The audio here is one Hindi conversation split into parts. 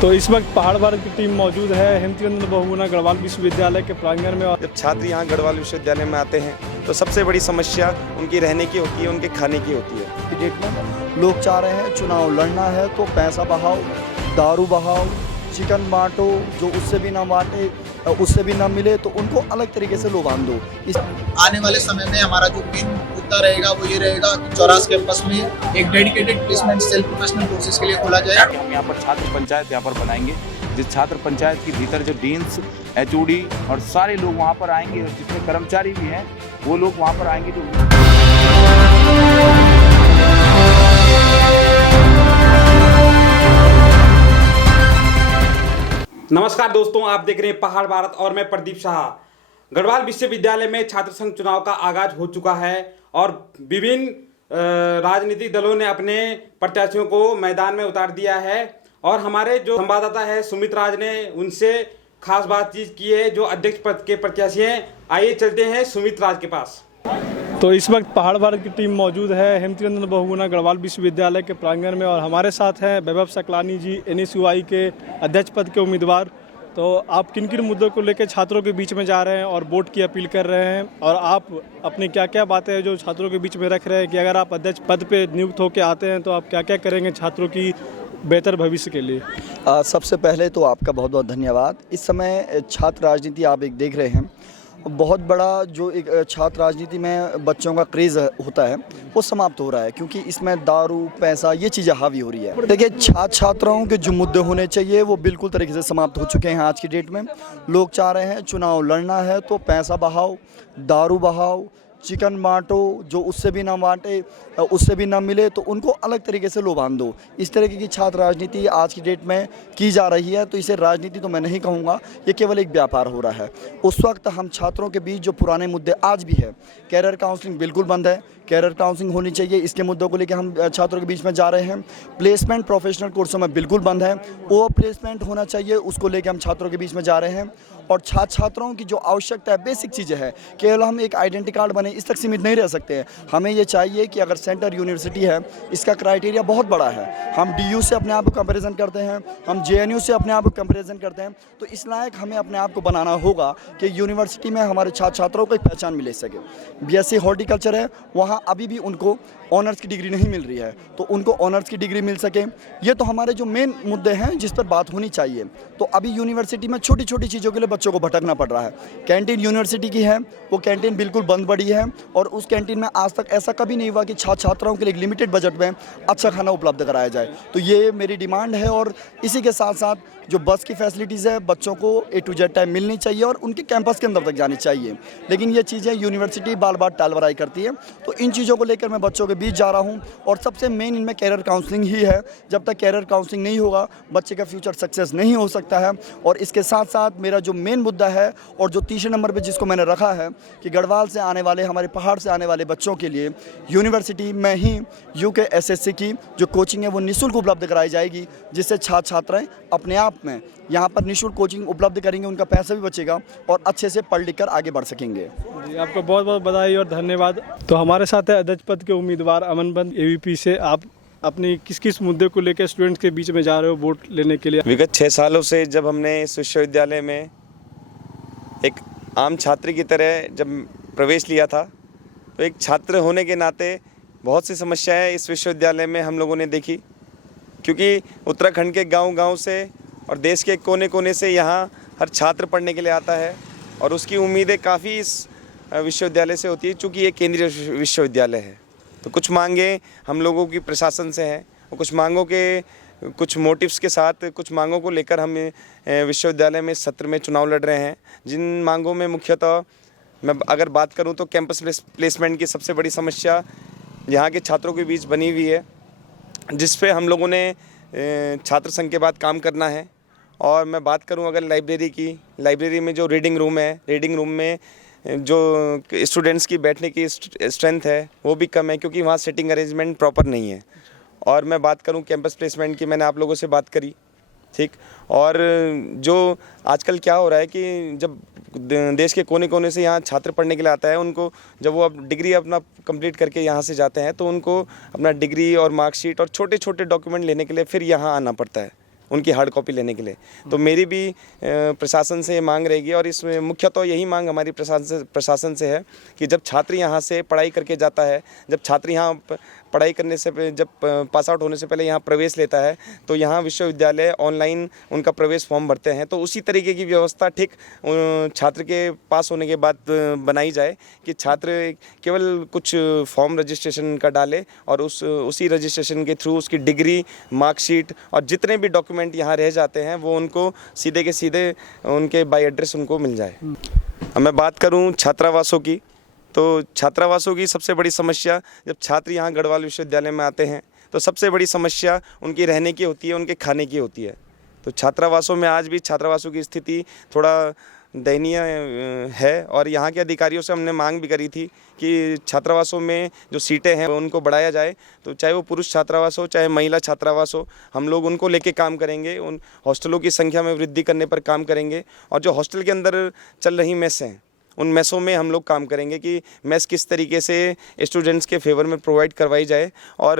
तो इस वक्त पहाड़ भारत की टीम मौजूद है हेमचंद्र बहुगुणा गढ़वाल विश्वविद्यालय के प्रांगण में। जब छात्र यहाँ गढ़वाल विश्वविद्यालय में आते हैं तो सबसे बड़ी समस्या उनकी रहने की होती है, उनके खाने की होती है। डेट में लोग चाह रहे हैं चुनाव लड़ना है तो पैसा बहाओ, दारू बहाओ, चिकन बांटो, जो उससे भी ना बांटे उससे भी ना मिले तो उनको अलग तरीके से लोभान दो। इस आने वाले समय में हमारा जो मेन मुद्दा रहेगा वो ये रहेगा कि चौरास कैंपस में एक dedicated placement cell professional courses के लिए खोला जाए। हम यहाँ पर छात्र पंचायत यहाँ पर बनाएंगे, जिस छात्र पंचायत के भीतर जो डीन्स, एचओडी और सारे लोग वहाँ पर आएंगे, जितने कर्मचारी भी हैं वो लोग वहाँ पर आएंगे। नमस्कार दोस्तों, आप देख रहे हैं पहाड़ भारत और मैं प्रदीप शाह। गढ़वाल विश्वविद्यालय में छात्र संघ चुनाव का आगाज हो चुका है और विभिन्न राजनीतिक दलों ने अपने प्रत्याशियों को मैदान में उतार दिया है। और हमारे जो संवाददाता है सुमित राज ने उनसे खास बातचीत की है, जो अध्यक्ष पद के प्रत्याशी हैं। आइए चलते हैं सुमित राज के पास। तो इस वक्त पहाड़ भारत की टीम मौजूद है हेमचंद्र बहुगुणा गढ़वाल विश्वविद्यालय के प्रांगण में और हमारे साथ हैं वैभव सकलानी जी, NSUI के अध्यक्ष पद के उम्मीदवार। तो आप किन किन मुद्दों को लेकर छात्रों के बीच में जा रहे हैं और वोट की अपील कर रहे हैं, और आप अपनी क्या क्या बातें हैं जो छात्रों के बीच में रख रहे हैं कि अगर आप अध्यक्ष पद पे नियुक्त होकर आते हैं तो आप क्या क्या करेंगे छात्रों की बेहतर भविष्य के लिए? सबसे पहले तो आपका बहुत बहुत धन्यवाद। इस समय छात्र राजनीति आप एक देख रहे हैं, बहुत बड़ा जो एक छात्र राजनीति में बच्चों का क्रेज़ होता है वो समाप्त हो रहा है, क्योंकि इसमें दारू, पैसा, ये चीज़ें हावी हो रही है। देखिए, छात्राओं के जो मुद्दे होने चाहिए वो बिल्कुल तरीके से समाप्त हो चुके हैं आज की डेट में। लोग चाह रहे हैं चुनाव लड़ना है तो पैसा बहाओ, दारू बहाओ, चिकन बांटो, जो उससे भी ना बांटे उससे भी ना मिले तो उनको अलग तरीके से लोभान दो। इस तरीके की छात्र राजनीति आज की डेट में की जा रही है, तो इसे राजनीति तो मैं नहीं कहूँगा, ये केवल एक व्यापार हो रहा है। उस वक्त हम छात्रों के बीच जो पुराने मुद्दे आज भी है, कैरियर काउंसलिंग बिल्कुल बंद है, कैरियर काउंसलिंग होनी चाहिए, इसके मुद्दों को लेकर हम छात्रों के बीच में जा रहे हैं। प्लेसमेंट प्रोफेशनल कोर्सों में बिल्कुल बंद है, वो प्लेसमेंट होना चाहिए, उसको लेकर हम छात्रों के बीच में जा रहे हैं। और छात्रों की जो आवश्यकता है, बेसिक चीज़ें हैं, केवल हम एक आइडेंटिटी कार्ड बने इस तक सीमित नहीं रह सकते हैं। हमें ये चाहिए कि अगर सेंटर यूनिवर्सिटी है, इसका क्राइटेरिया बहुत बड़ा है। हम DU से अपने आप को कंपैरिजन करते हैं, हम JNU से अपने आप को कंपैरिजन करते हैं, तो इस लायक हमें अपने आप को बनाना होगा कि यूनिवर्सिटी में हमारे छात्रों को एक पहचान मिल सके। BSc हॉर्टिकल्चर है, वहाँ अभी भी उनको ऑनर्स की डिग्री नहीं मिल रही है, तो उनको ऑनर्स की डिग्री मिल सके। ये तो हमारे जो मेन मुद्दे हैं जिस पर बात होनी चाहिए। तो अभी यूनिवर्सिटी में छोटी छोटी चीज़ों के लिए बच्चों को भटकना पड़ रहा है। कैंटीन यूनिवर्सिटी की है, वो कैंटीन बिल्कुल बंद पड़ी है, और उस कैंटीन में आज तक ऐसा कभी नहीं हुआ कि छात्राओं के लिए लिमिटेड बजट में अच्छा खाना उपलब्ध कराया जाए। तो ये मेरी डिमांड है। और इसी के साथ साथ जो बस की फैसिलिटीज़ है, बच्चों को A to Z टाइम मिलनी चाहिए और उनके कैंपस के अंदर तक जानी चाहिए। लेकिन ये चीज़ें यूनिवर्सिटी बार बार टालवराई करती है, तो इन चीज़ों को लेकर मैं बच्चों के बीच जा रहा हूँ। और सबसे मेन इनमें कैरियर काउंसलिंग ही है। जब तक कैरियर काउंसलिंग नहीं होगा, बच्चे का फ्यूचर सक्सेस नहीं हो सकता है। और इसके साथ साथ मेरा जो मेन मुद्दा है और जो तीसरे नंबर पर जिसको मैंने रखा है कि गढ़वाल से आने वाले, हमारे पहाड़ से आने वाले बच्चों के लिए यूनिवर्सिटी में ही UK SSC की जो कोचिंग है वो निःशुल्क उपलब्ध कराई जाएगी, जिससे छात्राएँ अपने आप में यहाँ पर निःशुल्क कोचिंग उपलब्ध करेंगे, उनका पैसा भी बचेगा और अच्छे से पढ़ लिख कर आगे बढ़ सकेंगे। जी, आपको बहुत बहुत बधाई और धन्यवाद। तो हमारे साथ है अध्यक्ष पद के उम्मीदवार अमनबंद AVP से। आप अपनी किस किस मुद्दे को लेकर स्टूडेंट्स के बीच में जा रहे हो वोट लेने के लिए? विगत 6 सालों से जब हमने इस विश्वविद्यालय में एक आम छात्र की तरह जब प्रवेश लिया था, तो एक छात्र होने के नाते बहुत सी समस्याएं इस विश्वविद्यालय में हम लोगों ने देखी, क्योंकि उत्तराखंड के गांव-गांव से और देश के कोने कोने से यहाँ हर छात्र पढ़ने के लिए आता है और उसकी उम्मीदें काफ़ी इस विश्वविद्यालय से होती है, चूँकि ये केंद्रीय विश्वविद्यालय है। तो कुछ मांगें हम लोगों की प्रशासन से हैं और कुछ मांगों के कुछ मोटिव्स के साथ, कुछ मांगों को लेकर हम विश्वविद्यालय में सत्र में चुनाव लड़ रहे हैं। जिन मांगों में मुख्यतः मैं अगर बात करूं तो कैंपस प्लेसमेंट की सबसे बड़ी समस्या यहाँ के छात्रों के बीच बनी हुई है, जिस पे हम लोगों ने छात्र संघ के बाद काम करना है। और मैं बात करूं अगर लाइब्रेरी की, लाइब्रेरी में जो रीडिंग रूम है, रीडिंग रूम में जो स्टूडेंट्स की बैठने की स्ट्रेंथ है वो भी कम है, क्योंकि वहाँ सिटिंग अरेंजमेंट प्रॉपर नहीं है। और मैं बात करूं कैंपस प्लेसमेंट की, मैंने आप लोगों से बात करी, ठीक। और जो आजकल क्या हो रहा है कि जब देश के कोने कोने से यहाँ छात्र पढ़ने के लिए आता है, उनको जब वो अब डिग्री अपना कंप्लीट करके यहाँ से जाते हैं तो उनको अपना डिग्री और मार्कशीट और छोटे छोटे डॉक्यूमेंट लेने के लिए फिर यहाँ आना पड़ता है, उनकी हार्ड कॉपी लेने के लिए। तो मेरी भी प्रशासन से मांग रहेगी, और इसमें मुख्यतः यही मांग हमारी प्रशासन से है कि जब छात्र यहाँ से पढ़ाई करके जाता है, जब छात्र यहाँ पढ़ाई करने से जब पास आउट होने से पहले यहाँ प्रवेश लेता है, तो यहाँ विश्वविद्यालय ऑनलाइन उनका प्रवेश फॉर्म भरते हैं। तो उसी तरीके की व्यवस्था ठीक छात्र के पास होने के बाद बनाई जाए कि छात्र केवल कुछ फॉर्म रजिस्ट्रेशन का डाले और उसी रजिस्ट्रेशन के थ्रू उसकी डिग्री, मार्कशीट और जितने भी डॉक्यूमेंट यहाँ रह जाते हैं वो उनको सीधे के सीधे उनके बाई एड्रेस उनको मिल जाए। अब मैं बात करूँ छात्रावासों की, तो छात्रावासों की सबसे बड़ी समस्या, जब छात्र यहाँ गढ़वाल विश्वविद्यालय में आते हैं तो सबसे बड़ी समस्या उनकी रहने की होती है, उनके खाने की होती है। तो छात्रावासों में आज भी छात्रावासों की स्थिति थोड़ा दयनीय है, और यहाँ के अधिकारियों से हमने मांग भी करी थी कि छात्रावासों में जो सीटें हैं उनको बढ़ाया जाए। तो चाहे वो पुरुष छात्रावास हो, चाहे महिला छात्रावास हो, हम लोग उनको लेके काम करेंगे, उन हॉस्टलों की संख्या में वृद्धि करने पर काम करेंगे। और जो हॉस्टल के अंदर चल रही मेस हैं, उन मेसों में हम लोग काम करेंगे कि मेस किस तरीके से स्टूडेंट्स के फेवर में प्रोवाइड करवाई जाए। और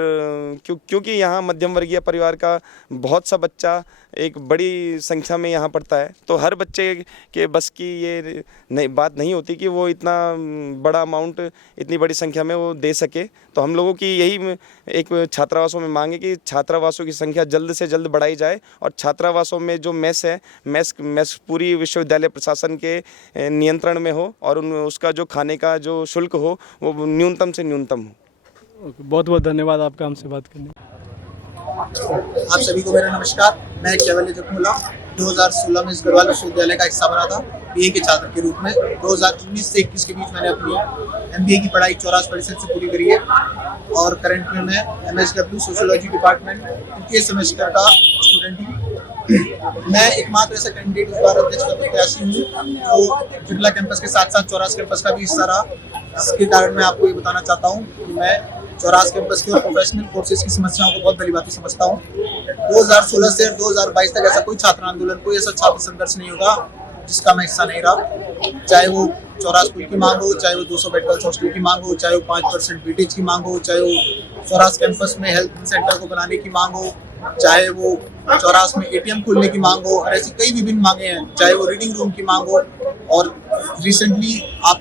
क्योंकि यहाँ मध्यम वर्गीय परिवार का बहुत सा बच्चा एक बड़ी संख्या में यहाँ पढ़ता है, तो हर बच्चे के बस की ये बात नहीं होती कि वो इतना बड़ा अमाउंट इतनी बड़ी संख्या में वो दे सके। तो हम लोगों की यही एक छात्रावासों में मांग है कि छात्रावासों की संख्या जल्द से जल्द बढ़ाई जाए, और छात्रावासों में जो मेस है, मेस पूरी विश्वविद्यालय प्रशासन के नियंत्रण में हो, और उसका जो खाने का जो शुल्क हो वो न्यूनतम से न्यूनतम हो। बहुत बहुत धन्यवाद आपका हमसे बात करने। आप सभी को मेरा नमस्कार। मैं केवल जखमुला 2016 में इस गढ़वाल विश्वविद्यालय का हिस्सा बना था बीए के छात्र के रूप में। 2019 से 21 के बीच मैंने अपनी एमबीए की पढ़ाई 84% से पूरी करी है, और करंट में मैं एमएसडब्ल्यू सोशियोलॉजी डिपार्टमेंट तृतीय सेमेस्टर का स्टूडेंट हूँ। मैं एकमात्र ऐसा कैंडिडेट इस बार अध्यक्ष पद प्रत्याशी हूँ जो बिरला कैंपस के साथ साथ चौरास कैंपस का भी हिस्सा रहा। इसके कारण मैं आपको ये बताना चाहता हूँ कि मैं चौरास कैंपस के और प्रोफेशनल कोर्सेज की समस्याओं को बहुत भलीभांति समझता हूँ। 2016 से 2022 तक ऐसा कोई छात्र आंदोलन, कोई ऐसा छात्र संघर्ष नहीं होगा जिसका मैं हिस्सा नहीं रहा। चाहे वो चौरास पुल की मांग हो, चाहे वो 200 बेड गर्ल्स हॉस्टल की मांग हो, चाहे वो 5% वेटेज की मांग हो, चाहे वो चौरास कैंपस में हेल्थ सेंटर को बनाने की मांग हो, चाहे वो चौरास में एटीएम खोलने की मांग हो, और ऐसी कई विभिन्न मांगे हैं, चाहे वो रीडिंग रूम की मांग हो। और रिसेंटली आप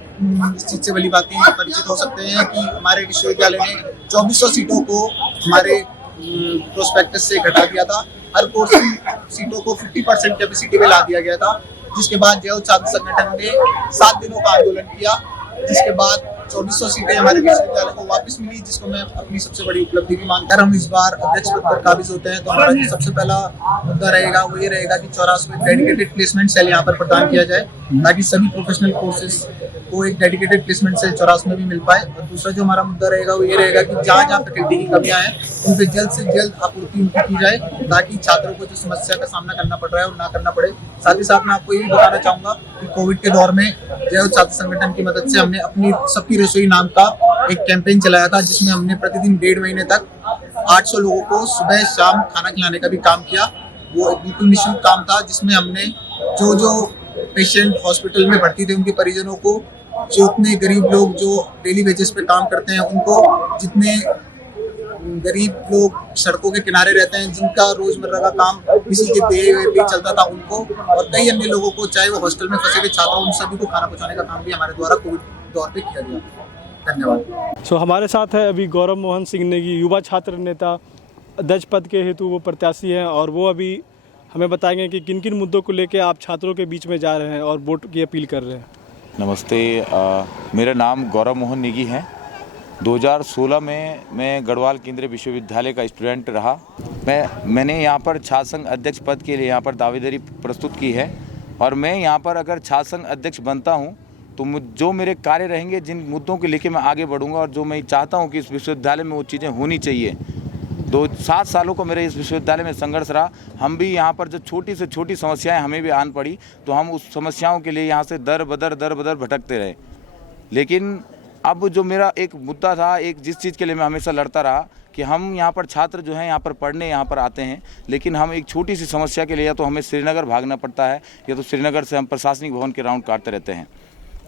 इस चीज़ से भली बातें परिचित हो सकते हैं कि हमारे विश्वविद्यालय ने 2400 सीटों को हमारे प्रोस्पेक्टस से घटा दिया था। हर कोर्स की सीटों को 50% कैपेसिटी में ला दिया गया था, जिसके बाद जय छात्र संगठन ने 7 दिनों का आंदोलन किया, जिसके बाद 2400 सीटें हमारे विश्वविद्यालय को वापस मिली, जिसको मैं अपनी सबसे बड़ी उपलब्धि भी मानकर हम इस बार अध्यक्ष पद पर काबिज होते हैं। तो हमारा जो सबसे पहला मुद्दा रहेगा वो ये रहेगा कि चौरास में डेडिकेटेड प्लेसमेंट सेल यहाँ पर प्रदान किया जाए, ताकि सभी प्रोफेशनल कोर्सेज को एक डेडिकेटेड प्लेसमेंट सेल चौरास में भी मिल पाए। और दूसरा जो हमारा मुद्दा रहेगा वो ये रहेगा कि जहाँ जहाँ फैकल्टी की कमियाँ हैं उन पर जल्द से जल्द आपूर्ति उनकी की जाए, ताकि छात्रों को जो समस्या का सामना करना पड़ रहा है वो ना करना पड़े। साथ ही साथ मैं आपको ये भी बताना चाहूँगा कि कोविड के दौर में जय छात्र संगठन की मदद से हमने अपनी सबकी रसोई नाम का एक कैंपेन चलाया था, जिसमें हमने प्रतिदिन 1.5 महीने तक 800 लोगों को सुबह शाम खाना खिलाने का भी काम किया। वो एक बिल्कुल निःशुल्क काम था, जिसमें हमने जो पेशेंट हॉस्पिटल में भर्ती थे उनके परिजनों को, जो उतने गरीब लोग जो डेली वेजेस पे काम करते हैं उनको, जितने गरीब लोग सड़कों के किनारे रहते हैं जिनका रोजमर्रा का काम किसी के दिए हुए पे चलता था उनको, और कई अन्य लोगों को, चाहे वो हॉस्टल में फंसे हुए छात्र, उन सभी को खाना पहुंचाने का काम भी हमारे द्वारा कोविड दौर पे किया गया। धन्यवाद। सो हमारे साथ है अभी गौरव मोहन सिंह नेगी, युवा छात्र नेता, अध्यक्ष पद के हेतु वो प्रत्याशी हैं, और वो अभी हमें बताएंगे कि किन किन मुद्दों को लेकर आप छात्रों के बीच में जा रहे हैं और वोट की अपील कर रहे हैं। नमस्ते, मेरा नाम गौरव मोहन नेगी है। 2016 में मैं गढ़वाल केंद्रीय विश्वविद्यालय का स्टूडेंट रहा। मैंने यहाँ पर छात्र संघ अध्यक्ष पद के लिए यहाँ पर दावेदारी प्रस्तुत की है, और मैं यहाँ पर अगर छात्र संघ अध्यक्ष बनता हूँ तो जो मेरे कार्य रहेंगे, जिन मुद्दों को लेकर मैं आगे बढ़ूँगा, और जो मैं चाहता हूँ कि इस विश्वविद्यालय में वो चीज़ें होनी चाहिए। 7 सालों को मेरे इस विश्वविद्यालय में संघर्ष रहा। हम भी यहाँ पर जो छोटी से छोटी समस्याएं हमें भी आन पड़ी, तो हम उस समस्याओं के लिए यहाँ से दर बदर भटकते रहे। लेकिन अब जो मेरा एक मुद्दा था, एक जिस चीज़ के लिए मैं हमेशा लड़ता रहा, कि हम यहाँ पर छात्र जो हैं यहाँ पर पढ़ने यहाँ पर आते हैं, लेकिन हम एक छोटी सी समस्या के लिए या तो हमें श्रीनगर भागना पड़ता है, या तो श्रीनगर से हम प्रशासनिक भवन के राउंड काटते रहते हैं।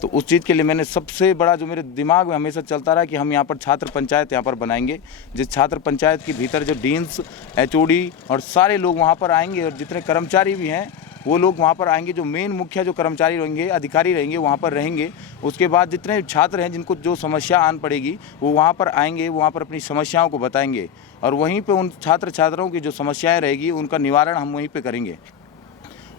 तो उस चीज़ के लिए मैंने सबसे बड़ा जो मेरे दिमाग में हमेशा चलता रहा कि हम यहाँ पर छात्र पंचायत यहाँ पर बनाएंगे, जिस छात्र पंचायत के भीतर जो डीन्स, एचओडी और सारे लोग वहाँ पर आएंगे और जितने कर्मचारी भी हैं वो लोग वहाँ पर आएंगे, जो मेन मुख्य जो कर्मचारी रहेंगे, अधिकारी रहेंगे, वहाँ पर रहेंगे। उसके बाद जितने छात्र हैं जिनको जो समस्या आन पड़ेगी वो वहाँ पर आएंगे, वहाँ पर अपनी समस्याओं को बताएंगे और वहीं पे उन छात्र छात्राओं की जो समस्याएं रहेगी उनका निवारण हम वहीं पे करेंगे।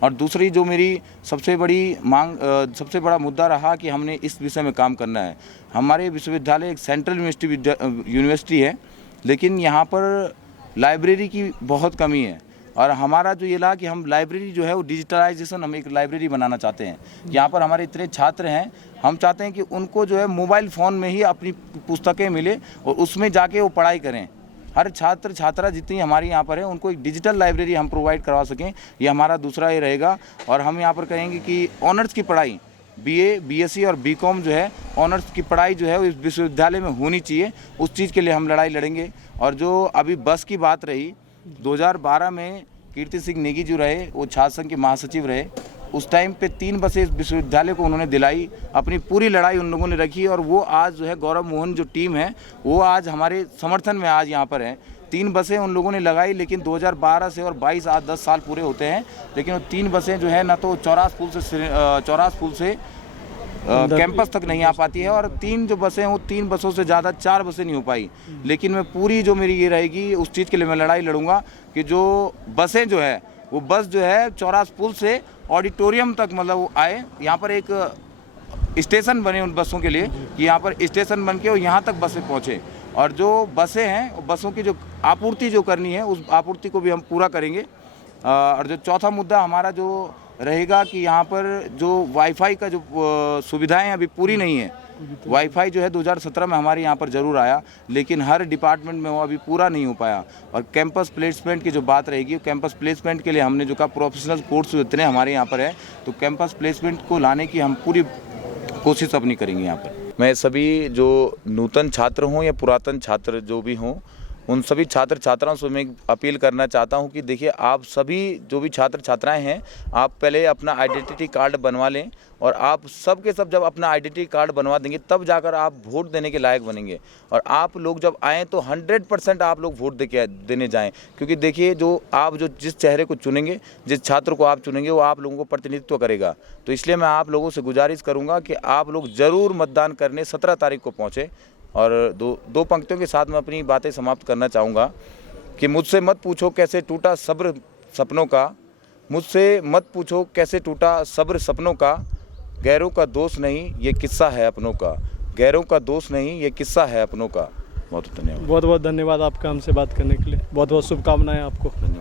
और दूसरी जो मेरी सबसे बड़ी मांग, सबसे बड़ा मुद्दा रहा कि हमने इस विषय में काम करना है। हमारे विश्वविद्यालय एक सेंट्रल यूनिवर्सिटी है, लेकिन यहाँ पर लाइब्रेरी की बहुत कमी है और हमारा जो ये रहा कि हम लाइब्रेरी जो है वो डिजिटलाइजेशन, हम एक लाइब्रेरी बनाना चाहते हैं। यहाँ पर हमारे इतने छात्र हैं, हम चाहते हैं कि उनको जो है मोबाइल फ़ोन में ही अपनी पुस्तकें मिले और उसमें जाके वो पढ़ाई करें। हर छात्र छात्रा जितनी हमारी यहाँ पर है उनको एक डिजिटल लाइब्रेरी हम प्रोवाइड करवा सकें, ये हमारा दूसरा ये रहेगा। और हम यहाँ पर कहेंगे कि ऑनर्स की पढ़ाई, बीए, बीएससी और बीकॉम जो है ऑनर्स की पढ़ाई जो है इस विश्वविद्यालय में होनी चाहिए, उस चीज़ के लिए हम लड़ाई लड़ेंगे। और जो अभी बस की बात रही, 2012 में कीर्ति सिंह नेगी जो रहे वो छात्र संघ के महासचिव रहे, उस टाइम पे 3 बसें इस विश्वविद्यालय को उन्होंने दिलाई, अपनी पूरी लड़ाई उन लोगों ने रखी और वो आज जो है गौरव मोहन जो टीम है वो आज हमारे समर्थन में आज यहाँ पर है। 3 बसें उन लोगों ने लगाई, लेकिन 2012 से और 22 आज 10 साल पूरे होते हैं, लेकिन वो 3 बसें जो है ना तो चौरास पुल से कैंपस तक नहीं आ पाती है और 3 जो बसें हैं वो 3 बसों से ज़्यादा 4 बसें नहीं हो पाई। लेकिन मैं पूरी जो मेरी ये रहेगी उस चीज़ के लिए मैं लड़ाई लड़ूंगा कि जो बसें जो है वो बस जो है चौरास पुल से ऑडिटोरियम तक मतलब वो आए, यहाँ पर एक स्टेशन बने उन बसों के लिए कि यहाँ पर स्टेशन बन के और यहाँ तक बसें पहुँचे। और जो बसें हैं बसों की जो आपूर्ति जो करनी है उस आपूर्ति को भी हम पूरा करेंगे। और जो चौथा मुद्दा हमारा जो रहेगा कि यहाँ पर जो वाईफाई का जो सुविधाएं अभी पूरी नहीं है। वाईफाई जो है 2017 में हमारे यहाँ पर ज़रूर आया, लेकिन हर डिपार्टमेंट में वो अभी पूरा नहीं हो पाया। और कैंपस प्लेसमेंट की जो बात रहेगी, कैंपस प्लेसमेंट के लिए हमने जो कहा प्रोफेशनल कोर्स इतने हमारे यहाँ पर है, तो कैंपस प्लेसमेंट को लाने की हम पूरी कोशिश अपनी करेंगे यहाँ पर। मैं सभी जो नूतन छात्र हों या पुरातन छात्र जो भी हों, उन सभी छात्र छात्राओं से मैं अपील करना चाहता हूं कि देखिए, आप सभी जो भी छात्र छात्राएं हैं, आप पहले अपना आइडेंटिटी कार्ड बनवा लें और आप सब के सब जब अपना आइडेंटिटी कार्ड बनवा देंगे तब जाकर आप वोट देने के लायक बनेंगे। और आप लोग जब आएँ तो 100% आप लोग वोट देने जाएं, क्योंकि देखिए जो जिस चेहरे को चुनेंगे, जिस छात्र को आप चुनेंगे वो आप लोगों को प्रतिनिधित्व करेगा। तो इसलिए मैं आप लोगों से गुजारिश करूँगा कि आप लोग ज़रूर मतदान करने 17 तारीख को पहुँचें। और दो पंक्तियों के साथ मैं अपनी बातें समाप्त करना चाहूँगा कि मुझसे मत पूछो कैसे टूटा सब्र सपनों का, मुझसे मत पूछो कैसे टूटा सब्र सपनों का, गैरों का दोष नहीं ये किस्सा है अपनों का, गैरों का दोष नहीं ये किस्सा है अपनों का। बहुत धन्यवाद। बहुत बहुत धन्यवाद आपका हमसे बात करने के लिए। बहुत बहुत शुभकामनाएं आपको।